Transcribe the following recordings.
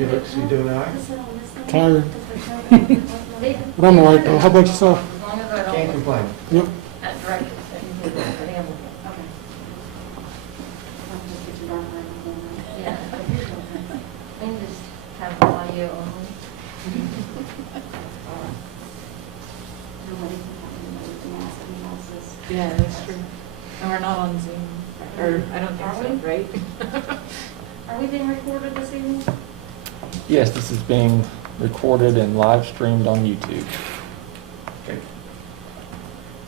You doing all right? Tired. But I'm all right though. How about yourself? As long as I don't. Can't complain. Yep. At directions, I can do that, but able to. Okay. Yeah. We can just have audio only. Nobody can have anything else, anything else is. Yeah, that's true. And we're not on Zoom, or I don't think Are so, we? right? Are we being recorded this evening? Yes, this is being recorded and live streamed on YouTube. Okay.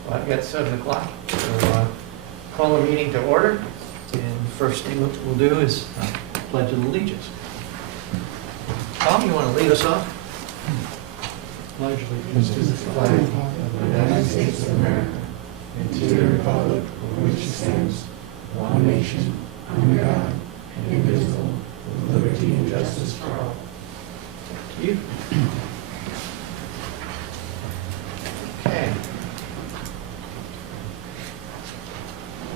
Well, I've got 7 o'clock, so call the meeting to order. And first thing we'll do is pledge of allegiance. Tom, you want to lead us off? Pledge allegiance to the flag of the United States of America and to the republic for which it stands, one nation, under God, indivisible, with liberty and justice for all. Thank you. Okay.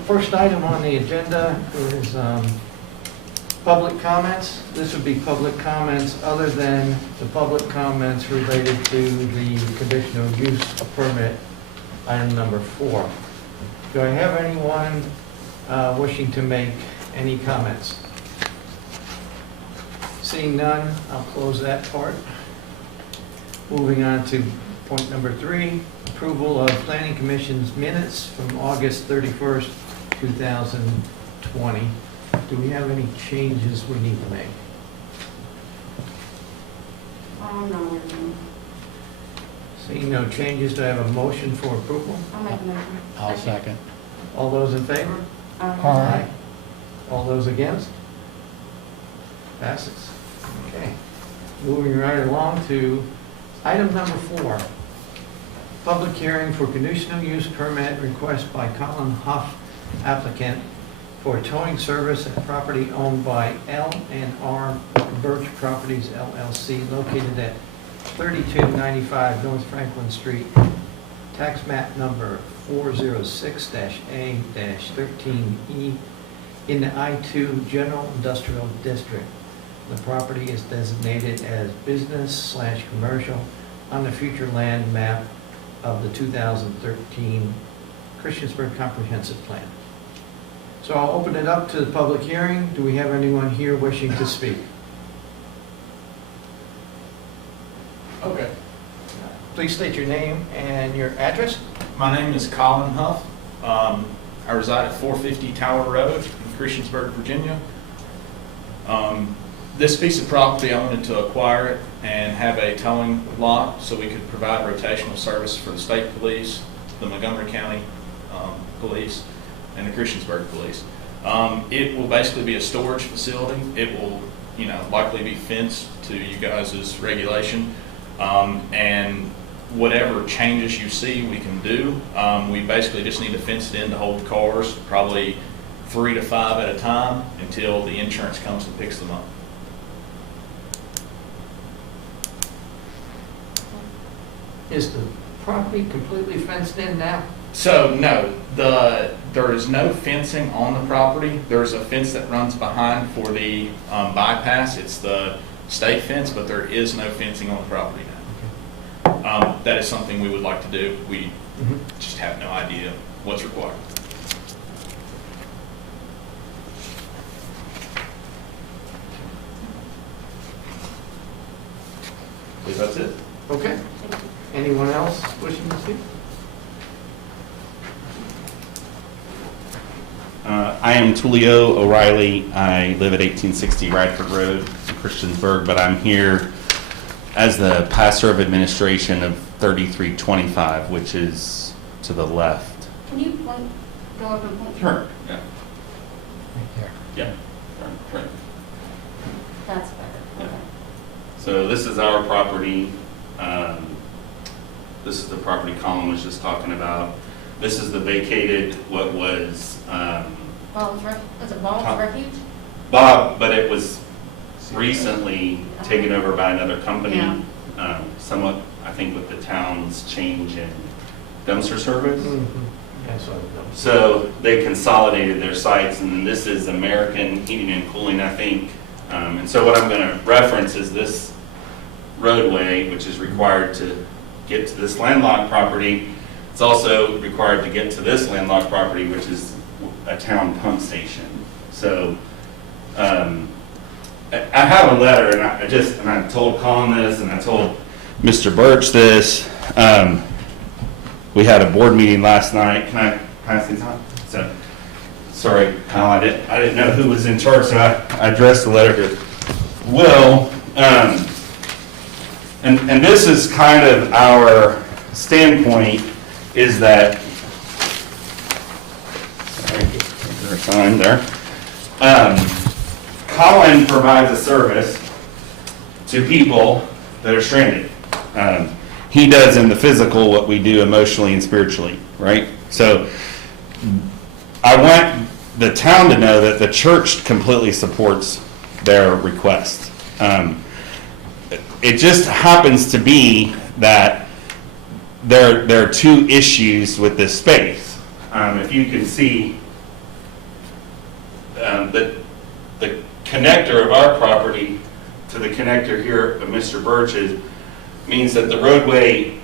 First item on the agenda is public comments. This would be public comments other than the public comments related to the conditional use permit, item number 4. Do I have anyone wishing to make any comments? Seeing none, I'll close that part. Moving on to point number 3, approval of Planning Commission's minutes from August 31st, 2020. Do we have any changes we need to make? No, working. Seeing no changes, do I have a motion for approval? I'll make a motion. I'll second. All those in favor? Aye. All those against? Passes. Okay. Moving right along to item number 4. Public hearing for conditional use permit request by Colin Huff, applicant, for towing service at property owned by L&R Birch Properties LLC located at 3295 North Franklin Street, tax map number 406-A-13E in the I-2 General Industrial District. The property is designated as business/commercial on the future land map of the 2013 Christiansburg Comprehensive Plan. So I'll open it up to the public hearing. Do we have anyone here wishing to speak? Okay. Please state your name and your address. My name is Colin Huff. I reside at 450 Tower Road in Christiansburg, Virginia. This piece of property, I wanted to acquire it and have a towing lot so we could provide rotational service for the state police, the Montgomery County police, and the Christiansburg police. It will basically be a storage facility. It will, likely be fenced to you guys' regulation. And whatever changes you see, we can do. We basically just need to fence it in to hold cars, probably 3 to 5 at a time until the insurance comes and picks them up. Is the property completely fenced in now? So no, there is no fencing on the property. There's a fence that runs behind for the bypass. It's the state fence, but there is no fencing on the property now. That is something we would like to do. We just have no idea what's required. I believe that's it. Okay. Anyone else wishing to speak? I am Tulio O'Reilly. I live at 1860 Radford Road in Christiansburg, but I'm here as the pastor of administration of 3325, which is to the left. Can you go up and point? Sure. Yeah. Right there. Yeah. Right. That's better. Yeah. Okay. So this is our property. This is the property Colin was just talking about. This is the vacated, what was Is it Bob's Refuge? Bob, but it was recently taken over by another company. Yeah. Somewhat, I think, with the town's change in dumpster service. Yeah, so So they consolidated their sites, and this is American Heating and Cooling. I think And so what I'm going to reference is this roadway, which is required to get to this landlocked property. It's also required to get to this landlocked property, which is a town pump station. So I have a letter, and I told Colin this, and I told Mr. Birch this. We had a board meeting last night. Can I pass these on? So, sorry, Kyle, I didn't know who was in charge, so I addressed the letter to Will. And this is kind of our standpoint, is that, sorry, there's a sign there. Colin provides a service to people that are stranded. He does in the physical what we do emotionally and spiritually, right? So I want the town to know that the church completely supports their request. It just happens to be that there are two issues with this space. If you can see, the connector of our property to the connector here of Mr. Birch's means that the roadway,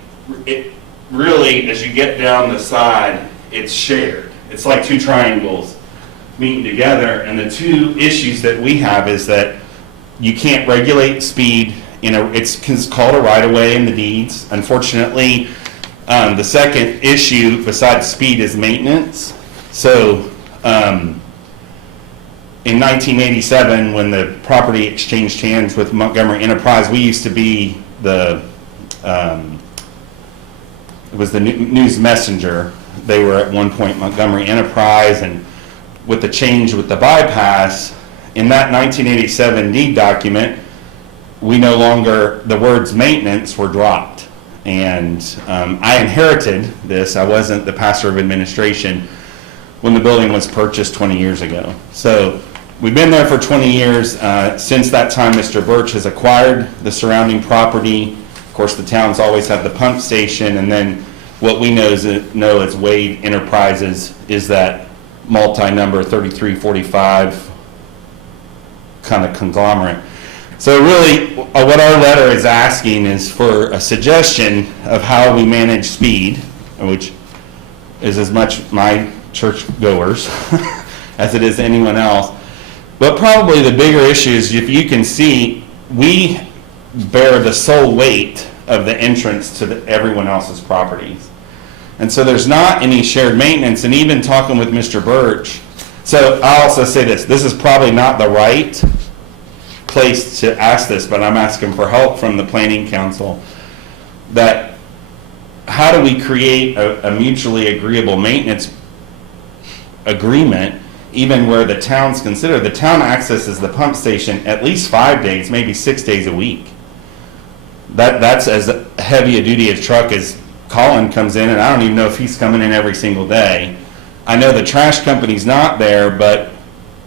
it really, as you get down the side, it's shared. It's like two triangles meeting together, and the two issues that we have is that you can't regulate speed it's called a right-of-way in the deeds. Unfortunately, the second issue besides speed is maintenance. So in 1987, when the property exchanged hands with Montgomery Enterprise, we used to be it was the News Messenger. They were at one point Montgomery Enterprise, and with the change with the bypass, in that 1987 deed document, we no longer, the words maintenance were dropped. And I inherited this. I wasn't the pastor of administration when the building was purchased 20 years ago. So we've been there for 20 years. Since that time, Mr. Birch has acquired the surrounding property. Of course, the town's always had the pump station, and then what we know as Wade Enterprises is that multi-number 3345 kind of conglomerate. So really, what our letter is asking is for a suggestion of how we manage speed, which is as much my church goers as it is anyone else. But probably the bigger issue is, if you can see, we bear the sole weight of the entrance to everyone else's properties. And so there's not any shared maintenance. And even talking with Mr. Birch, so I'll also say this is probably not the right place to ask this, but I'm asking for help from the planning council, that how do we create a mutually agreeable maintenance agreement, even where the town's considered. The town accesses the pump station at least 5 days, maybe 6 days a week. That's as heavy a duty a truck as Colin comes in, and I don't even know if he's coming in every single day. I know the trash company's not there, but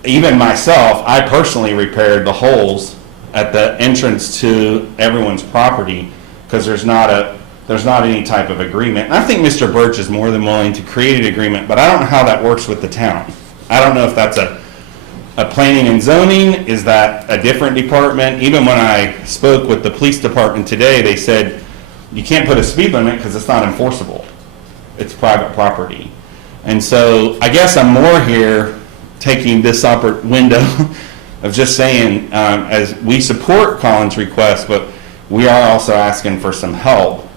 even myself, I personally repaired the holes at the entrance to everyone's property because there's not any type of agreement. And I think Mr. Birch is more than willing to create an agreement, but I don't know how that works with the town. I don't know if that's a planning and zoning. Is that a different department? Even when I spoke with the police department today, they said you can't put a speed limit because it's not enforceable. It's private property. And so I guess I'm more here taking this window of just saying, as we support Colin's request, but we are also asking for some help.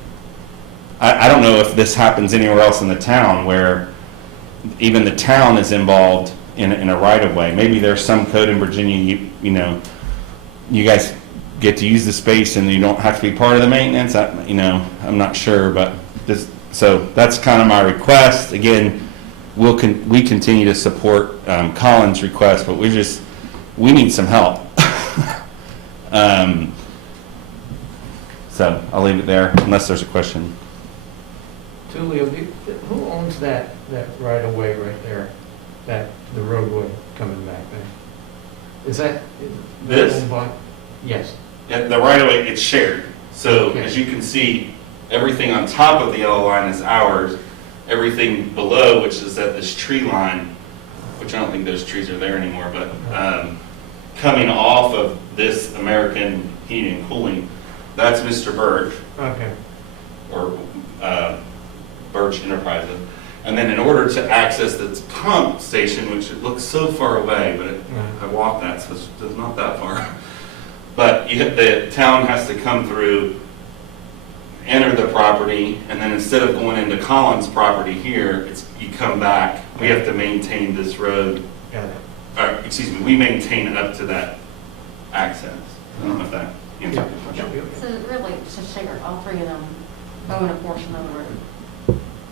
I don't know if this happens anywhere else in the town where even the town is involved in a right-of-way. Maybe there's some code in Virginia, you guys get to use the space and you don't have to be part of the maintenance. I'm not sure, but so that's kind of my request. Again, we continue to support Colin's request, but we need some help. So I'll leave it there unless there's a question. Tulio, who owns that right of way right there, the roadway coming back there? Is that? This? owned by- Yes. Yeah, the right of way, it's shared. So Okay. as you can see, everything on top of the yellow line is ours. Everything below, which is at this tree line, which I don't think those trees are there anymore, but coming off of this American Heating and Cooling, that's Mr. Birch, Okay. or Birch Enterprises. And then in order to access this pump station, which it looks so far away, but I walked that, so it's not that far. But the town has to come through, enter the property, and then instead of going into Collins' property here, you come back. We have to maintain this road. Got it. Excuse me, we maintain it up to that access. I don't know if that answers your question. So really, it's just shared, all three of them own a portion of the road.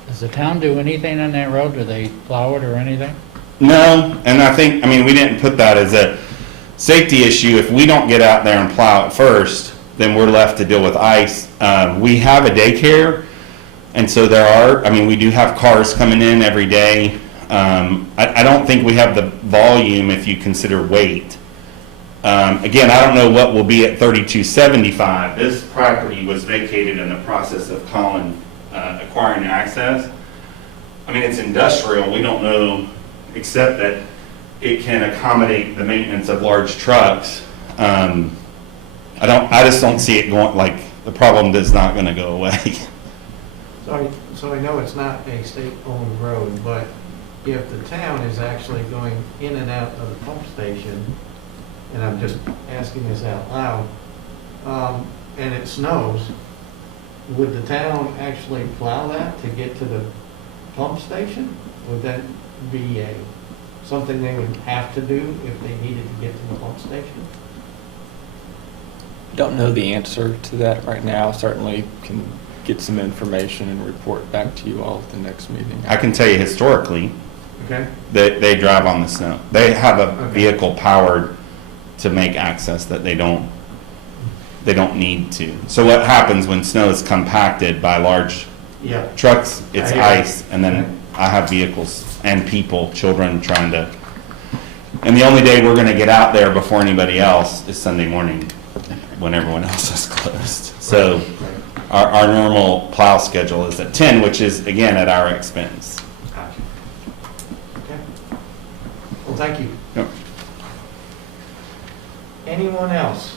Does the town do anything on that road? Do they plow it or anything? No, and I mean, we didn't put that as a safety issue. If we don't get out there and plow it first, then we're left to deal with ice. We have a daycare, and so we do have cars coming in every day. I don't think we have the volume if you consider weight. Again, I don't know what will be at 3275. This property was vacated in the process of Colin acquiring access. I mean, it's industrial. We don't know, except that it can accommodate the maintenance of large trucks. I just don't see it going, like, the problem is not going to go away. So I know it's not a state-owned road, but if the town is actually going in and out of the pump station, and I'm just asking this out loud, and it snows, would the town actually plow that to get to the pump station? Would that be something they would have to do if they needed to get to the pump station? Don't know the answer to that right now. Certainly can get some information and report back to you all at the next meeting. I can tell you historically, Okay. they drive on the snow. They have a Okay. vehicle powered to make access that they don't need to. So what happens when snow is compacted by large Yeah. trucks, it's Yeah. ice, and then I have vehicles and people, children trying to, and the only day we're gonna get out there before anybody else is Sunday morning when everyone else is closed. So Right. our normal plow schedule is at 10, which is again at our expense. Gotcha. Okay. Well, thank you. Yep. Anyone else?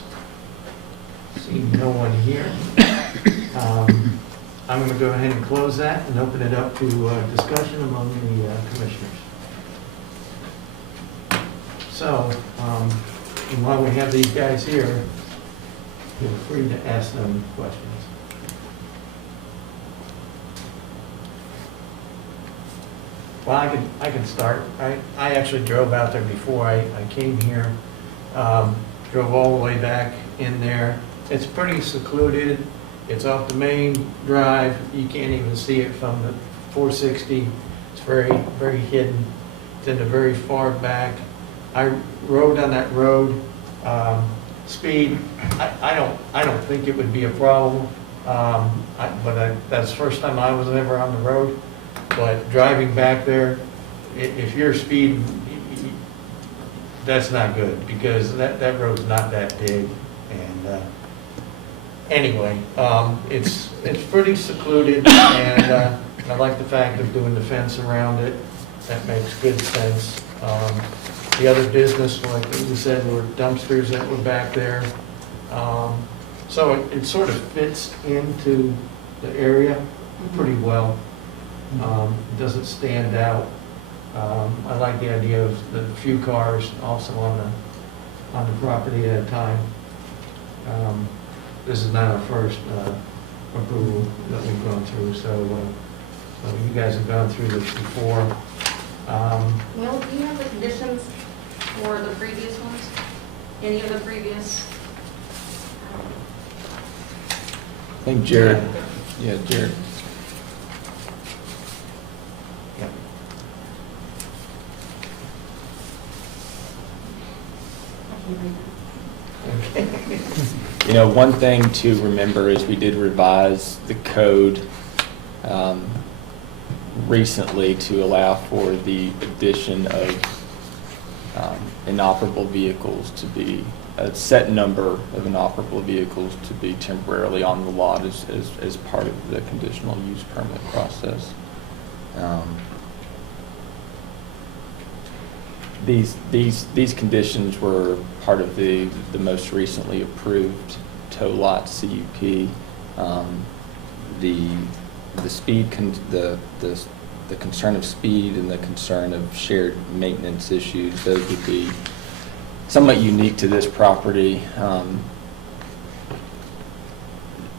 See no one here. I'm going to go ahead and close that and open it up to discussion among the commissioners. So, and while we have these guys here, feel free to ask them questions. Well, I can start. I actually drove out there before I came here. Drove all the way back in there. It's pretty secluded. It's off the main drive. You can't even see it from the 460. It's very, very hidden. It's in the very far back. I rode on that road. Speed, I don't think it would be a problem. That's the first time I was ever on the road. But driving back there, if you're speeding, that's not good, because that road's not that big. And anyway, it's pretty secluded, and I like the fact of doing the fence around it. That makes good sense. The other business, like we said, were dumpsters that were back there. So it sort of fits into the area pretty well. It doesn't stand out. I like the idea of the few cars also on the property at a time. This is not our first approval that we've gone through, so you guys have gone through this before. Will, do you have the conditions for the previous ones? Any of the previous? I think Jared, yeah, Jared. Yeah. Okay. You know, one thing to remember is we did revise the code recently to allow for the addition of inoperable vehicles to be, a set number of inoperable vehicles to be temporarily on the lot as part of the conditional use permit process. these conditions were part of the most recently approved tow lot CUP. The speed, the concern of speed and the concern of shared maintenance issues, those would be somewhat unique to this property.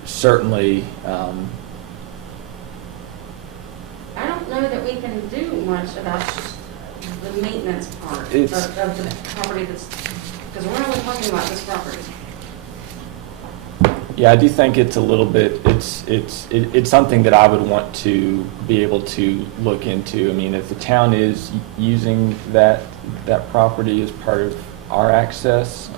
Certainly, I don't know that we can do much about the maintenance part of It's- the property that's, because we're only talking about this property. yeah, I do think it's a little bit, it's something that I would want to be able to look into. I mean, if the town is using that property as part of our access,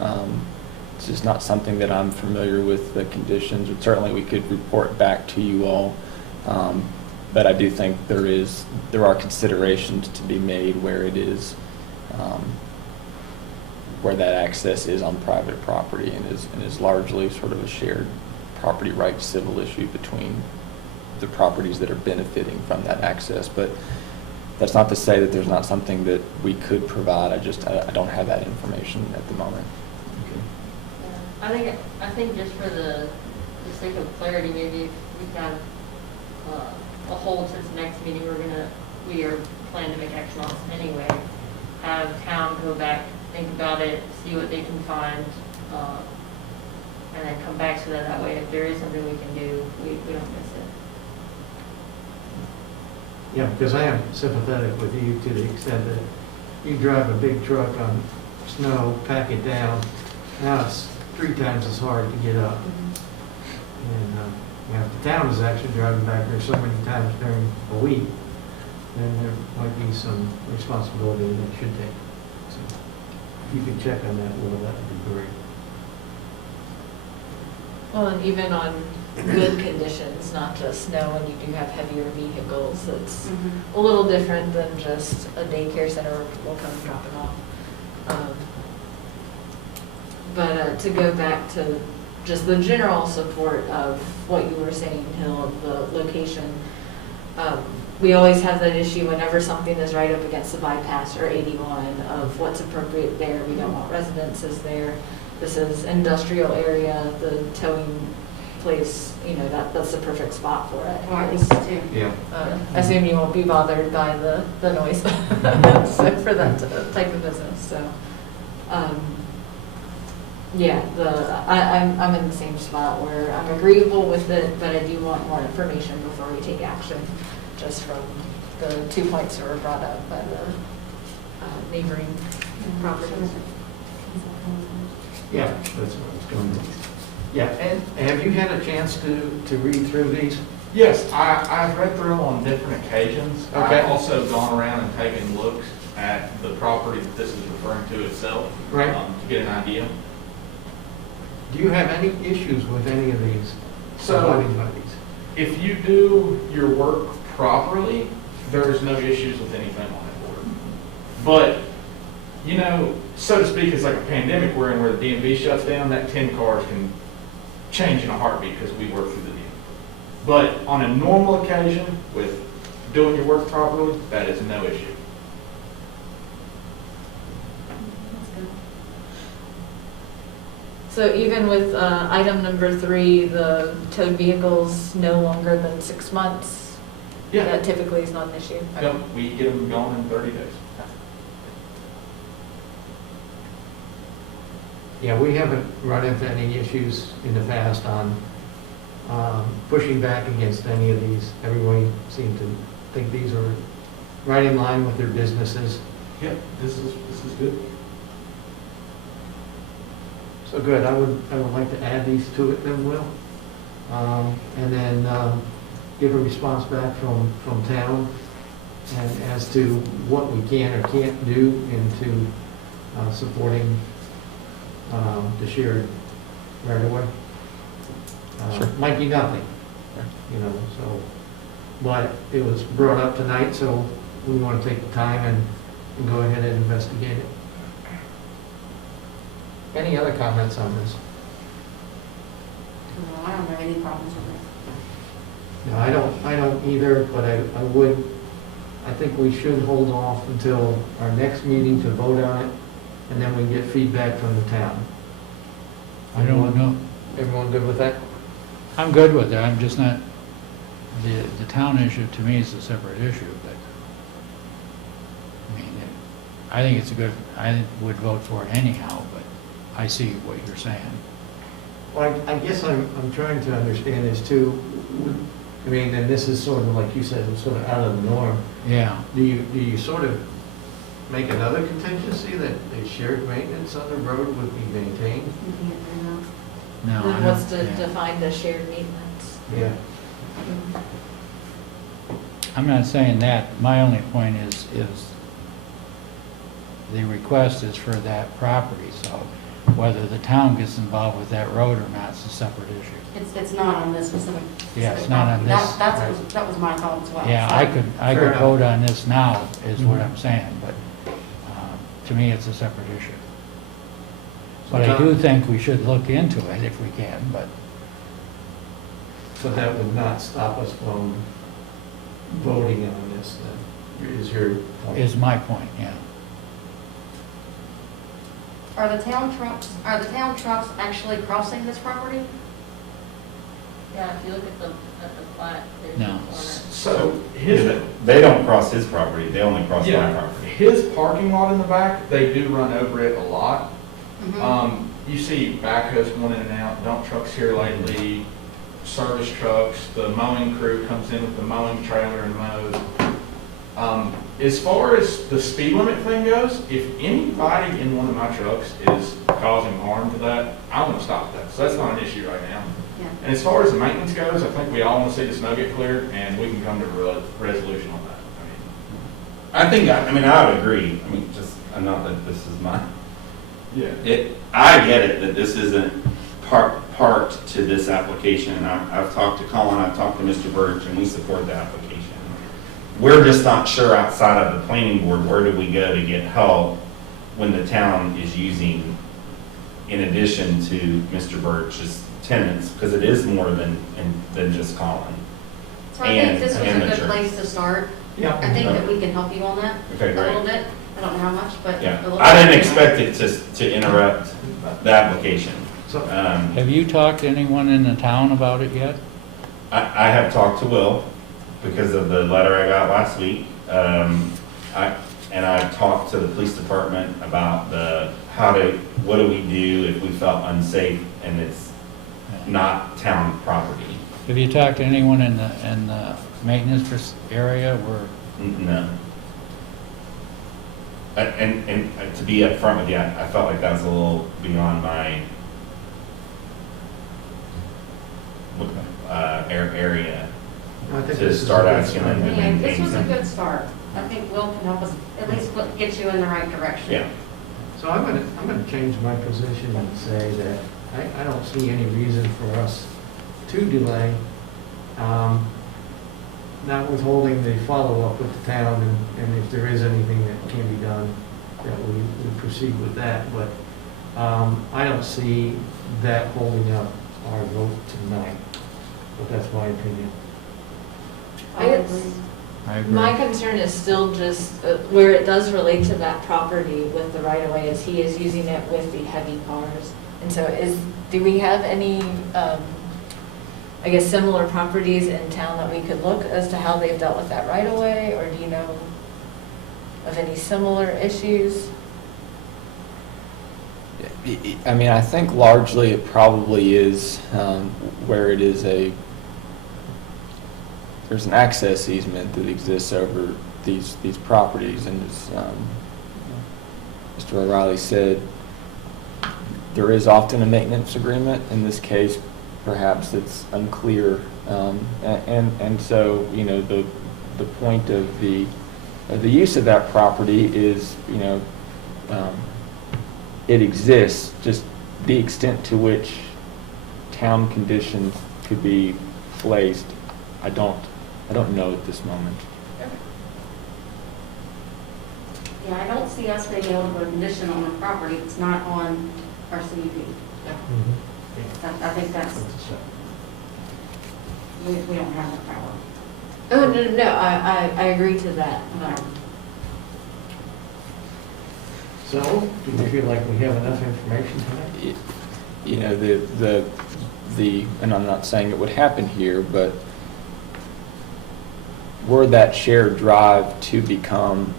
it's just not something that I'm familiar with the conditions, but certainly we could report back to you all. But I do think there are considerations to be made where it is, where that access is on private property and is largely sort of a shared property rights civil issue between the properties that are benefiting from that access. But that's not to say that there's not something that we could provide. I don't have that information at the moment. I think just for the sake of clarity, maybe if we have a hold since the next meeting, we are planning to make action on this anyway. Have town go back, think about it, see what they can find, and then come back so that way if there is something we can do, we don't miss it. Yeah, because I am sympathetic with you to the extent that you drive a big truck on snow, pack it down, now it's 3 times as hard to get up. And if the town is actually driving back there so many times during a week, then there might be some responsibility that should take. So if you could check on that, well, that would be great. Well, and even on good conditions, not just snow, when you do have heavier vehicles, it's a little different than just a daycare center where people come and drop it off. But to go back to just the general support of what you were saying, Hill, the location, we always have that issue whenever something is right up against the bypass or 81 of what's appropriate there. We don't want residences there. This is industrial area, the towing place, that's the perfect spot for it. Well, I think so too. Yeah. I assume you won't be bothered by the noise so for that type of business. So, yeah, I'm in the same spot where I'm agreeable with it, but I do want more information before we take action, just from the 2 points that were brought up by the neighboring properties. Yeah, that's what I was going to. Yeah, and have you had a chance to read through these? Yes, I've read through them on different occasions. Okay. I've also gone around and taken looks at the property that this is referring to itself. Right. To get an idea. Do you have any issues with any of these? So, abiding by these? if you do your work properly, there's no issues with anything on that board. But, so to speak, it's like a pandemic we're in where the DMV shuts down, that 10 cars can change in a heartbeat because we work through the deal. But on a normal occasion, with doing your work properly, that is no issue. So even with item number 3, the towed vehicles no longer than 6 months, that typically is not an issue. Yep, we get them gone in 30 days. Yeah, we haven't run into any issues in the past on pushing back against any of these. Everyone seemed to think these are right in line with their businesses. Yep, this is good. So good, I would like to add these to it then, Will. And then give a response back from town and as to what we can or can't do into supporting the shared right away. Sure. Might be nothing, so, but it was brought up tonight, so we want to take the time and go ahead and investigate it. Any other comments on this? No, I don't have any problems with it. No, I don't either, but I would I think we should hold off until our next meeting to vote on it, and then we can get feedback from the town. I don't know. Everyone good with that? I'm good with it, I'm just not, the town issue to me is a separate issue, but, I mean, I think it's a good, I would vote for it anyhow, but I see what you're saying. Well, I guess I'm trying to understand this too. I mean, and this is sort of, like you said, it's sort of out of the norm. Yeah, Do you sort of make another contingency that the shared maintenance on the road would be maintained? no. I Then what's don't- yeah. defined as shared maintenance? Yeah. I'm not saying that, my only point is the request is for that property, so whether the town gets involved with that road or not is a separate issue. It's not on this specific. Yeah, it's not on That- this, That's, right. that was my thought as well. Yeah, So- I Fair could enough. vote on this now, is what Mhm. I'm saying, but to me, it's a separate issue. But I do think we should look into it if we can, but So that would not stop us from voting on this, then, is your point? is my point, yeah. Are the town trucks actually crossing this property? Yeah, if you look at the plat, there's No. a corner. So his, They don't cross his property, they only cross my yeah, property. his parking lot in the back, they do run over it a lot. Mhm. You see backhoes going in and out, dump trucks here lately, service trucks, the mowing crew comes in with the mowing trailer and mows. As far as the speed limit thing goes, if anybody in one of my trucks is causing harm to that, I want to stop that. So that's not an issue right now. Yeah. And as far as the maintenance goes, I think we all want to see the snow get cleared, and we can come to a resolution on that. I think, I mean, I would agree, I mean, just, not that this is my, Yeah. I get it that this isn't parked to this application. And I've talked to Colin, I've talked to Mr. Birch, and we support the application. We're just not sure outside of the planning board, where do we go to get help when the town is using, in addition to Mr. Birch's tenants, because it is more than just Colin. So I think And this was a amateur. good place to start. Yeah. I think that we can help you on that Okay, a great. little bit. I don't know how much, but. Yeah, a little I bit. didn't expect it to interrupt the application. So, Have you talked to anyone in the town about it yet? I have talked to Will because of the letter I got last week. I've talked to the police department about what do we do if we felt unsafe and it's not town property? Have you talked to anyone in the maintenance area where, No. And to be upfront with you, I felt like that was a little beyond my area I think to this is start a good asking start. them to Yeah, this maintain was a something. good start. I think Will can help us at least get you in the right direction. Yeah. So I'm gonna change my position and say that I don't see any reason for us to delay, not withholding the follow-up with the town, and if there is anything that can be done, that we proceed with that, but I don't see that holding up our vote tonight, but that's my opinion. I guess I agree. my concern is still just where it does relate to that property with the right of way is he is using it with the heavy cars. And so do we have any, I guess, similar properties in town that we could look as to how they've dealt with that right of way? Or do you know of any similar issues? I mean, I think largely it probably is where it is there's an access easement that exists over these properties, and as Mr. O'Reilly said, there is often a maintenance agreement. In this case, perhaps it's unclear, and so, you know, the point of the use of that property is, you know, it exists, just the extent to which town conditions could be placed, I don't know at this moment. Yeah, I don't see us being able to put a condition on a property that's not on our CUP. I think that's, we don't have that power. Oh, no, I agree to that. So, do we feel like we have enough information tonight? You know, and I'm not saying it would happen here, but were that shared drive to become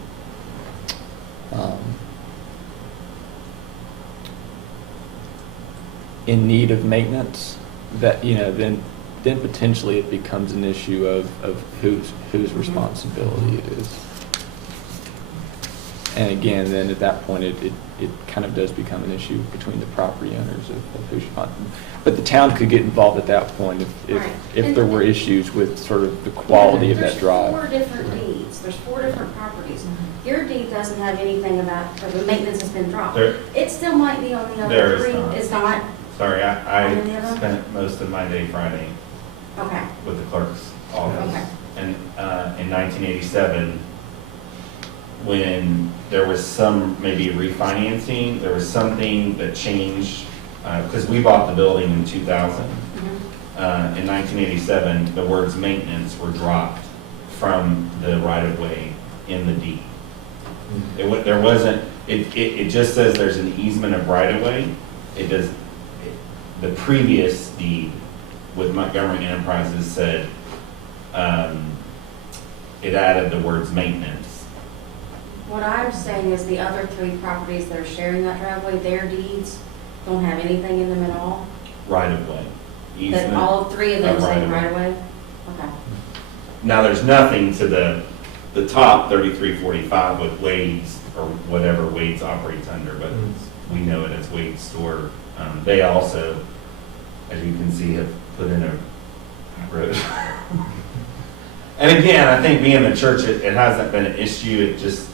in need of maintenance, that, you know, then potentially it becomes an issue of whose responsibility it is. And again, then at that point, it kind of does become an issue between the property owners of who's responsible. But the town could get involved at that point Right. if there were issues with sort of the quality of that drive. There's 4 different deeds, there's 4 different properties. Mhm. Your deed doesn't have anything about, or the maintenance has been dropped. There- It still might be on the There other is 3. not. It's not? Sorry, I On any of them? spent most of my day Friday Okay, with the clerk's office. okay. And in 1987, when there was some maybe refinancing, there was something that changed, because we bought the building in 2000. Mhm. In 1987, the words maintenance were dropped from the right-of-way in the deed. There wasn't, it just says there's an easement of right-of-way. It does, the previous deed with Montgomery Enterprises said, it added the words maintenance. What I'm saying is the other 3 properties that are sharing that driveway, their deeds don't have anything in them at all? Right-of-way. That Easement. all 3 of them of say right-of-way. right away? Okay. Now, there's nothing to the top 3345 with Wade's, or whatever Wade's operates under, but we know it as Wade's store. They also, as you can see, have put in a road. And again, I think being the church, it hasn't been an issue. It just,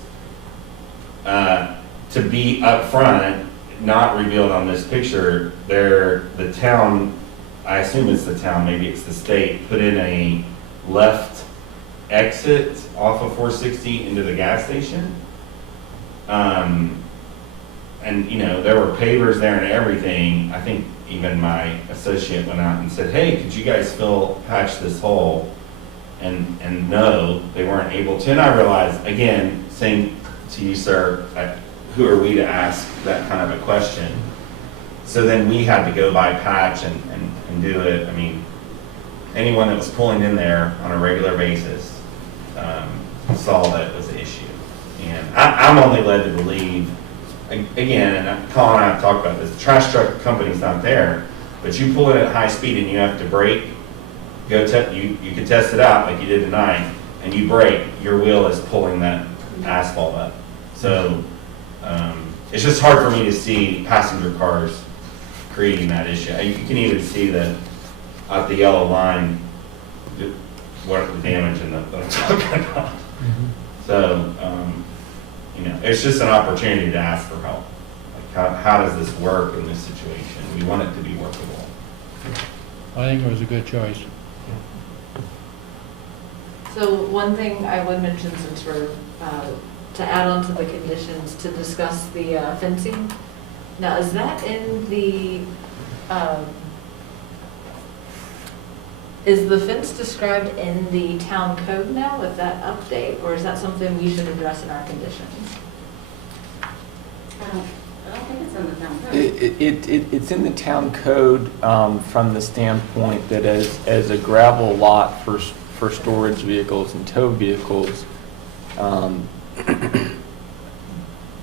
to be upfront, not revealed on this picture, the town, I assume it's the town, maybe it's the state, put in a left exit off of 460 into the gas station. And, you know, there were pavers there and everything. I think even my associate went out and said, hey, could you guys patch this hole? And no, they weren't able to. And I realized, again, saying to you, sir, who are we to ask that kind of a question? So then we had to go by patch and do it. I mean, anyone that was pulling in there on a regular basis saw that it was an issue. And I'm only led to believe, again, and Colin and I have talked about this, the trash truck company's not there, but you pull it at high speed and you have to brake, you can test it out like you did tonight, and you brake, your wheel is pulling that asphalt up. So it's just hard for me to see passenger cars creating that issue. You can even see at the yellow line, what the damage that I'm talking about. So, you know, it's just an opportunity to ask for help. Like, how does this work in this situation? We want it to be workable. I think it was a good choice. So one thing I would mention, since we're, to add on to the conditions, to discuss the fencing. Now, is that in the, is the fence described in the town code now with that update, or is that something we should address in our conditions? I don't think it's in the town code. It's in the town code from the standpoint that as a gravel lot for storage vehicles and tow vehicles,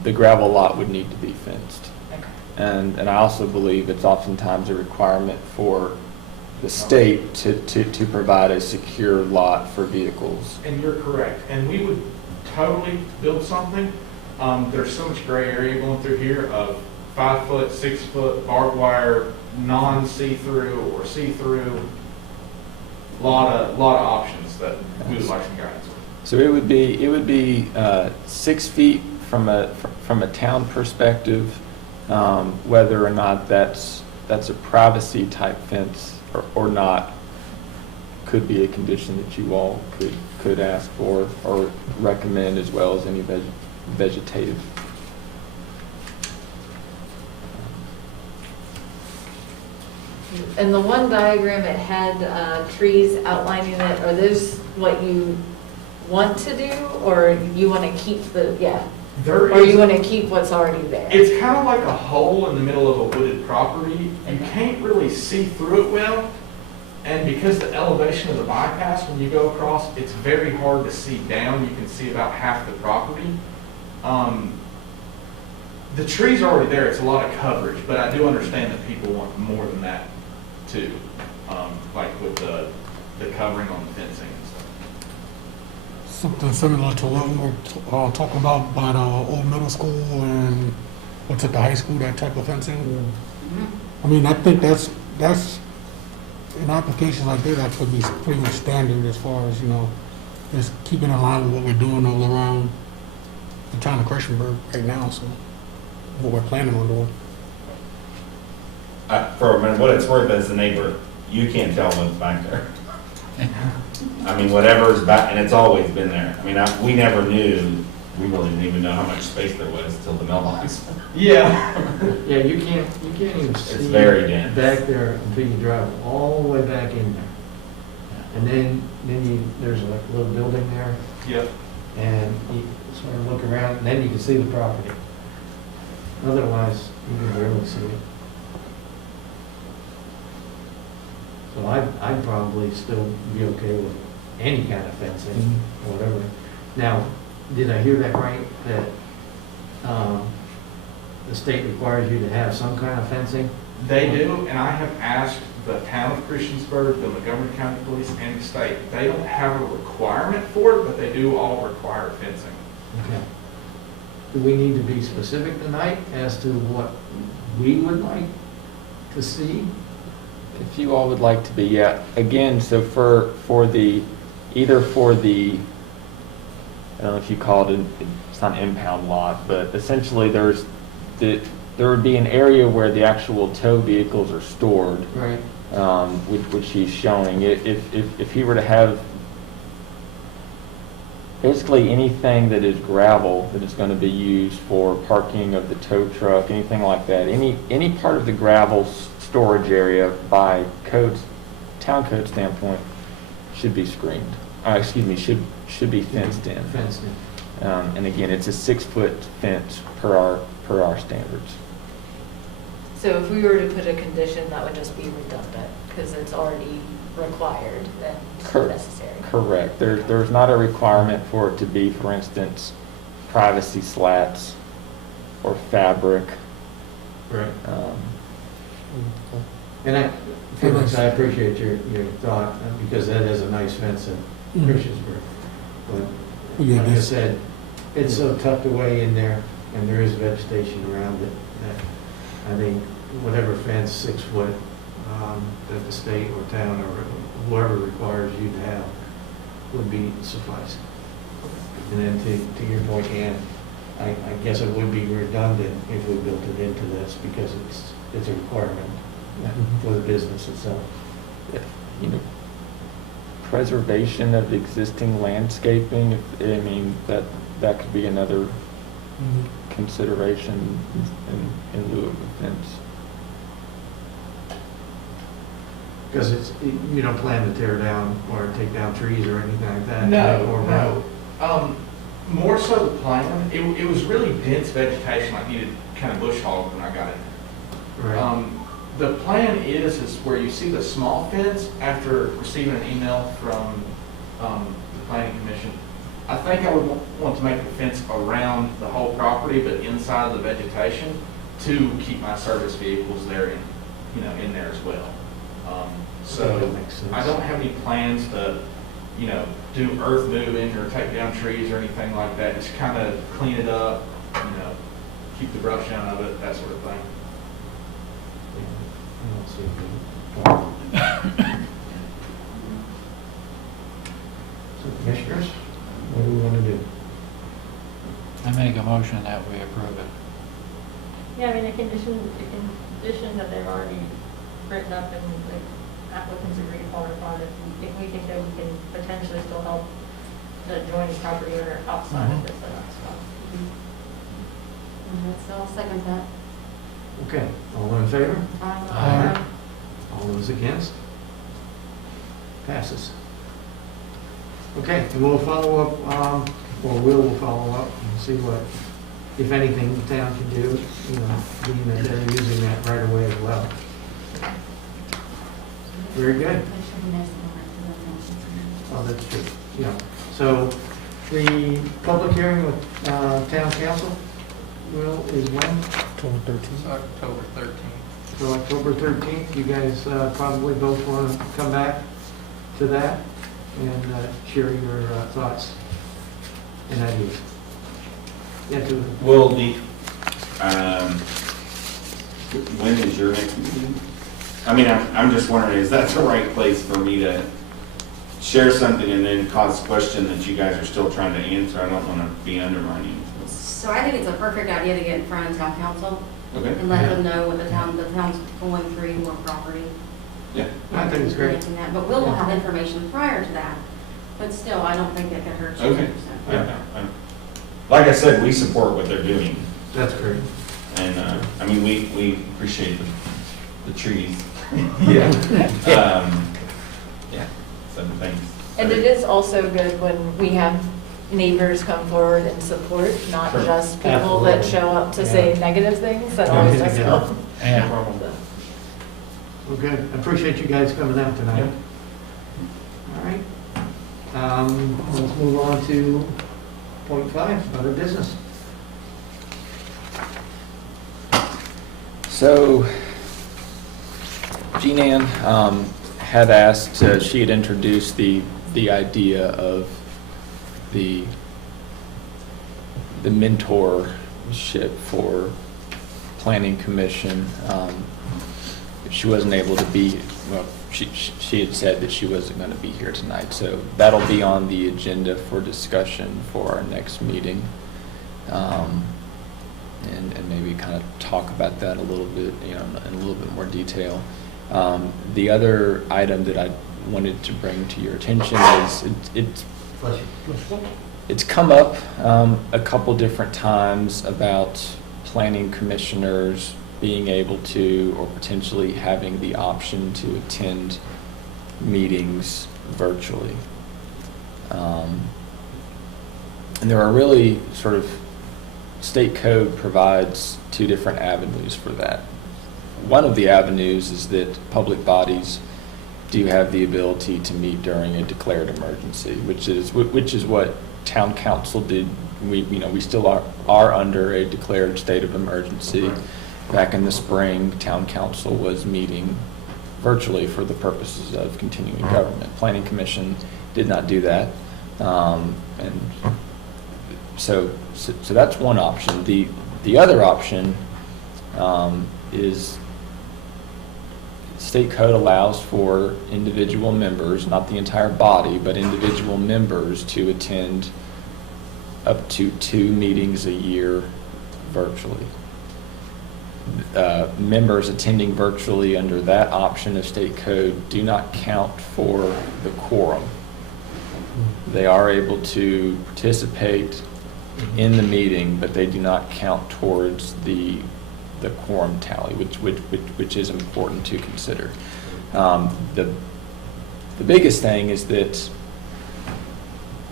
the gravel lot would need to be fenced. Okay. And I also believe it's oftentimes a requirement for the state to provide a secure lot for vehicles. And you're correct. And we would totally build something. There's so much gray area going through here of 5-foot, 6-foot barbed wire, non-see-through or see-through. Lot of options that we would like some guidance with. So it would be 6 feet from a town perspective, whether or not that's a privacy type fence or not, could be a condition that you all could ask for or recommend, as well as any vegetative. And the one diagram, it had trees outlining it. Are those what you want to do, or you want to keep There or is, you want to keep what's already there? it's kind of like a hole in the middle of a wooded property. You can't really see through it well. And because the elevation of the bypass, when you go across, it's very hard to see down. You can see about half the property. The trees are already there. It's a lot of coverage, but I do understand that people want more than that too. Like with the covering on the fencing and stuff. Something similar to what we were talking about by the old middle school and what's at the high school, that type of fencing. I mean, I think that's in applications like that could be pretty much standard as far as, just keeping in line with what we're doing all around the town of Christiansburg right now, so what we're planning on doing. For what it's worth as a neighbor, you can't tell what's back there. I mean, whatever's back, and it's always been there. I mean, we never knew, we really didn't even know how much space there was till the mailbox. Yeah. Yeah, you can't even see. It's very dense. Back there until you drive all the way back in there. And then there's like a little building there, Yep. and you sort of look around, and then you can see the property. Otherwise, you can barely see it. So I'd probably still be okay with any kind of fencing, or whatever. Now, did I hear that right, that the state requires you to have some kind of fencing? They do, and I have asked the town of Christiansburg, the Montgomery County Police, and the state. They don't have a requirement for it, but they do all require fencing. Okay. Do we need to be specific tonight as to what we would like to see? If you all would like to be, yeah, again, so for the, I don't know if you call it, it's not an impound lot, but essentially there would be an area where the actual tow vehicles are stored, Right. which he's showing. If he were to have basically anything that is gravel that is going to be used for parking of the tow truck, anything like that, any part of the gravel storage area by town code standpoint should be screened. Should be fenced in. Fenced in. And again, it's a 6-foot fence per our standards. So if we were to put a condition, that would just be redundant, because it's already required and necessary. Correct. There's not a requirement for it to be, for instance, privacy slats or fabric. Right. And Felix, I appreciate your thought, because that is a nice fence in Christiansburg. But Yeah, like I that's- said, it's so tucked away in there, and there is vegetation around it, that I think whatever fence, 6 foot, that the state or town or whoever requires you to have would be suffice. And then to your point, Ann, I guess it would be redundant if we built it into this, because it's a requirement for the business itself. Preservation of existing landscaping, that could be another consideration in lieu of a fence. Because you don't plan to tear down or take down trees or anything like that? Or No. More so the plan, it was really dense vegetation, like needed kind of bush hog when I got it. Right. The plan is where you see the small fence after receiving an email from the planning commission. I think I would want to make the fence around the whole property, but inside the vegetation, to keep my service vehicles there in there as well. So That makes sense. I don't have any plans to, do earth moving or take down trees or anything like that. Just kind of clean it up, keep the brush out of it, that sort of thing. I don't see a problem. So commissioners, what do we want to do? I make a motion that we approve it. Yeah, I mean, the condition that they've already written up and the applicants agreed upon it, if we think that we can potentially still help the adjoining property owner outside of this, then that's fine. So I'll second that. Okay, all in favor? Aye. All those against? Passes. Okay, and we'll follow up, or will follow up and see what, if anything, the town can do, you know, being that they're using that right away as well. Very good. Oh, that's true, yeah. So the public hearing with town council, Will, is when? October 13th. October 13th. So October 13th, you guys probably both want to come back to that and share your thoughts and ideas. Yeah, to Will the, when is your next meeting? I mean, I'm just wondering, is that the right place for me to share something and then cause question that you guys are still trying to answer? I don't want to be undermining. So I think it's a perfect idea to get in front of town council Okay? and let them know what the town's going through more property. Yeah. I think it's great. Mention that, but we'll have information prior to that. But still, I don't think it could hurt you. Okay. 100%. Yeah. Like I said, we support what they're doing. That's great. And, I mean, we appreciate the trees. Yeah. Yeah, some things. And it is also good when we have neighbors come forward and support, not Sure. just people that Absolutely. show up to say Yeah. negative things. That Yeah. always does Yeah. help. And Well, good. I appreciate you guys coming out tonight. All right. Let's move on to point 5, other business. So, Jean Ann had asked, she had introduced the idea of the mentorship for planning commission. She wasn't able to be, well, she had said that she wasn't going to be here tonight, so that'll be on the agenda for discussion for our next meeting. And maybe kind of talk about that a little bit, you know, in a little bit more detail. The other item that I wanted to bring to your attention is Bless you. it's come up a couple different times about planning commissioners being able to, or potentially having the option to attend meetings virtually. And there are really sort of, state code provides 2 different avenues for that. One of the avenues is that public bodies do have the ability to meet during a declared emergency, which is what town council did. We still are under a declared state of emergency. Back in the spring, town council was meeting virtually for the purposes of continuing government. Planning commission did not do that. And so that's one option. The other option is state code allows for individual members, not the entire body, but individual members to attend up to 2 meetings a year virtually. Members attending virtually under that option of state code do not count for the quorum. They are able to participate in the meeting, but they do not count towards the quorum tally, which is important to consider. The biggest thing is that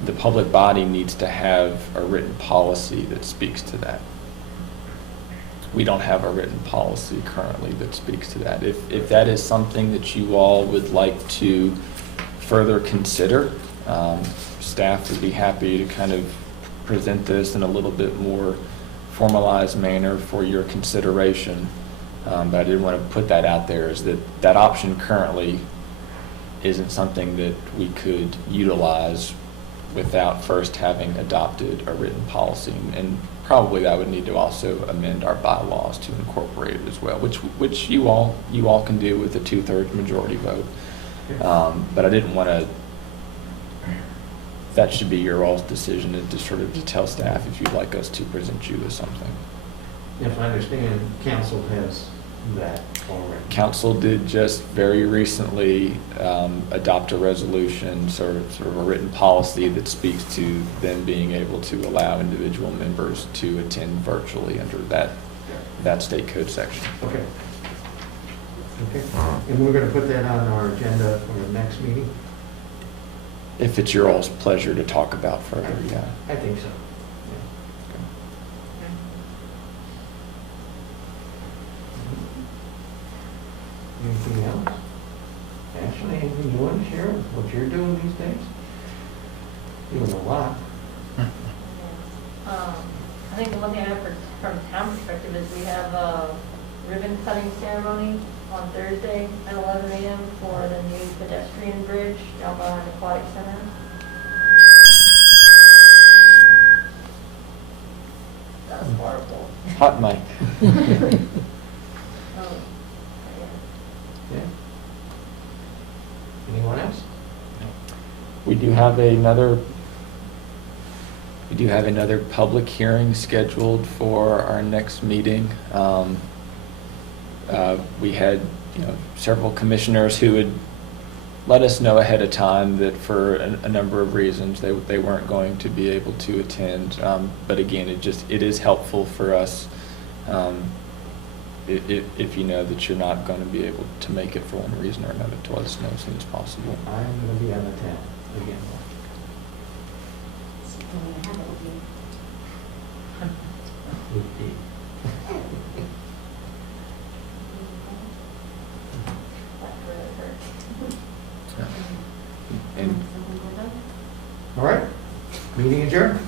the public body needs to have a written policy that speaks to that. We don't have a written policy currently that speaks to that. If that is something that you all would like to further consider, staff would be happy to kind of present this in a little bit more formalized manner for your consideration. But I did want to put that out there, is that option currently isn't something that we could utilize without first having adopted a written policy. And probably that would need to also amend our bylaws to incorporate it as well, which you all can do with a 2/3 majority vote. But I didn't want to, that should be your all's decision, to sort of tell staff if you'd like us to present you with something. If I understand, council has that already. Council did just very recently adopt a resolution, sort of a written policy that speaks to them being able to allow individual members to attend virtually under that state code section. Okay. Okay. And we're going to put that on our agenda for the next meeting? if it's your all's pleasure to talk about further, yeah. I think so. Anything else? Ashley, anything you want to share with what you're doing these days? Doing a lot. I think the one thing I have from town perspective is we have a ribbon cutting ceremony on Thursday at 11 a.m. for the new pedestrian bridge down behind the Aquatic Center. That's horrible. Hot mic. Oh, Yeah. Anyone else? We do have another public hearing scheduled for our next meeting. We had, several commissioners who had let us know ahead of time that for a number of reasons, they weren't going to be able to attend. But again, it is helpful for us, if you know that you're not going to be able to make it for one reason or another, to let us know as soon as possible. I'm going to be out of town again. And All right, meeting adjourned.